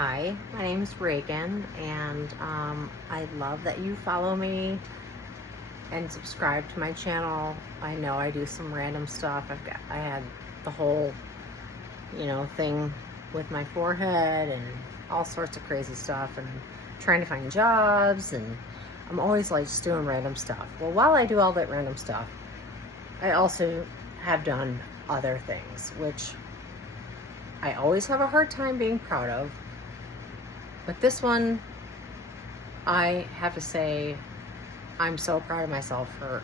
Hi, my name is Reagan, and I love that you follow me and subscribe to my channel. I know I do some random stuff. I had the whole, thing with my forehead and all sorts of crazy stuff, and trying to find jobs, and I'm always like just doing random stuff. Well, while I do all that random stuff, I also have done other things, which I always have a hard time being proud of. But this one, I have to say, I'm so proud of myself for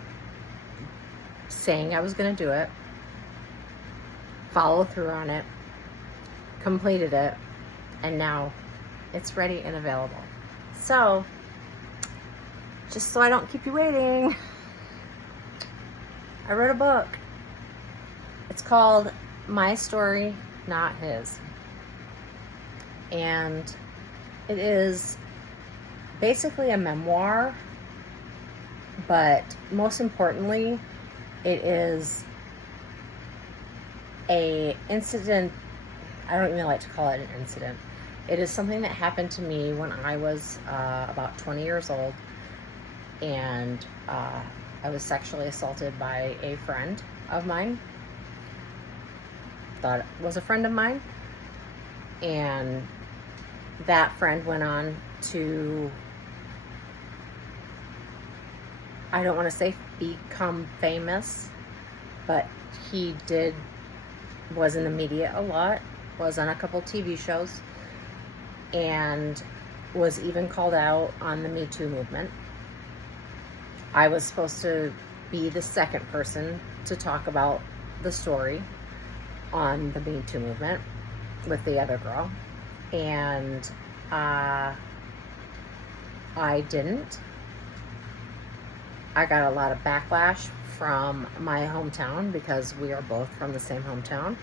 saying I was going to do it, follow through on it, completed it, and now it's ready and available. So, just so I don't keep you waiting, I wrote a book. It's called My Story, Not His. And it is basically a memoir, but most importantly, it is a incident. I don't even like to call it an incident. It is something that happened to me when I was about 20 years old, and I was sexually assaulted by a friend of mine. Thought it was a friend of mine, and that friend went on to, I don't want to say become famous, but he was in the media a lot, was on a couple TV shows, and was even called out on the Me Too movement. I was supposed to be the second person to talk about the story on the Me Too movement with the other girl, and I didn't. I got a lot of backlash from my hometown because we are both from the same hometown.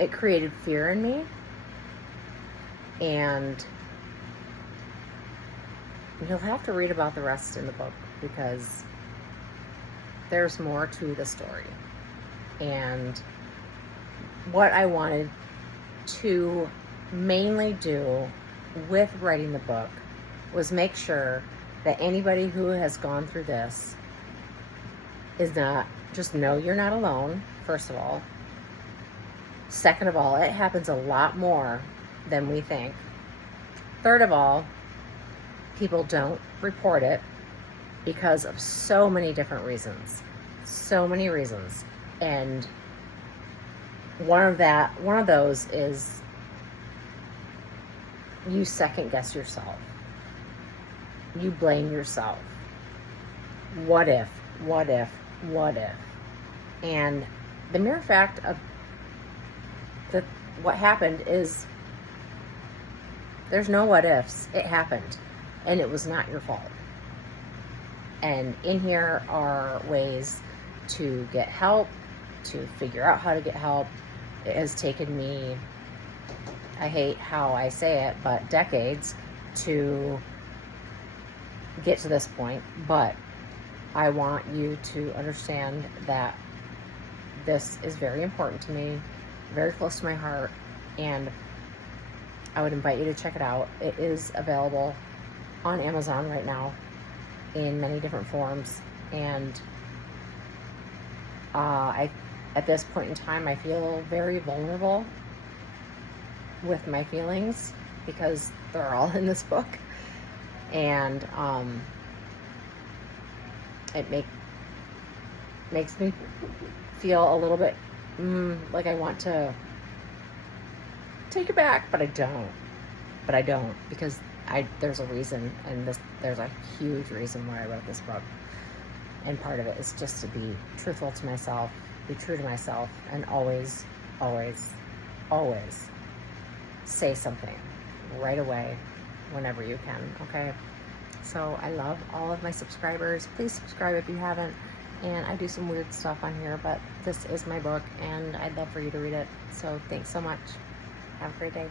It created fear in me, and you'll have to read about the rest in the book because there's more to the story. And what I wanted to mainly do with writing the book was make sure that anybody who has gone through this is not, just know you're not alone, first of all. Second of all, it happens a lot more than we think. Third of all, people don't report it because of so many different reasons. So many reasons. And one of those is you second guess yourself. You blame yourself. What if? And the mere fact of what happened is there's no what ifs. It happened, and it was not your fault. And in here are ways to get help, to figure out how to get help. It has taken me, I hate how I say it, but decades to get to this point. But I want you to understand that this is very important to me, very close to my heart, and I would invite you to check it out. It is available on Amazon right now in many different forms, and at this point in time, I feel very vulnerable with my feelings because they're all in this book, and it makes me feel a little bit like I want to take it back, but I don't because there's a reason, and there's a huge reason why I wrote this book. And part of it is just to be truthful to myself, be true to myself, and always, always, always say something right away whenever you can, okay? So I love all of my subscribers. Please subscribe if you haven't. And I do some weird stuff on here, but this is my book, and I'd love for you to read it. So thanks so much. Have a great day.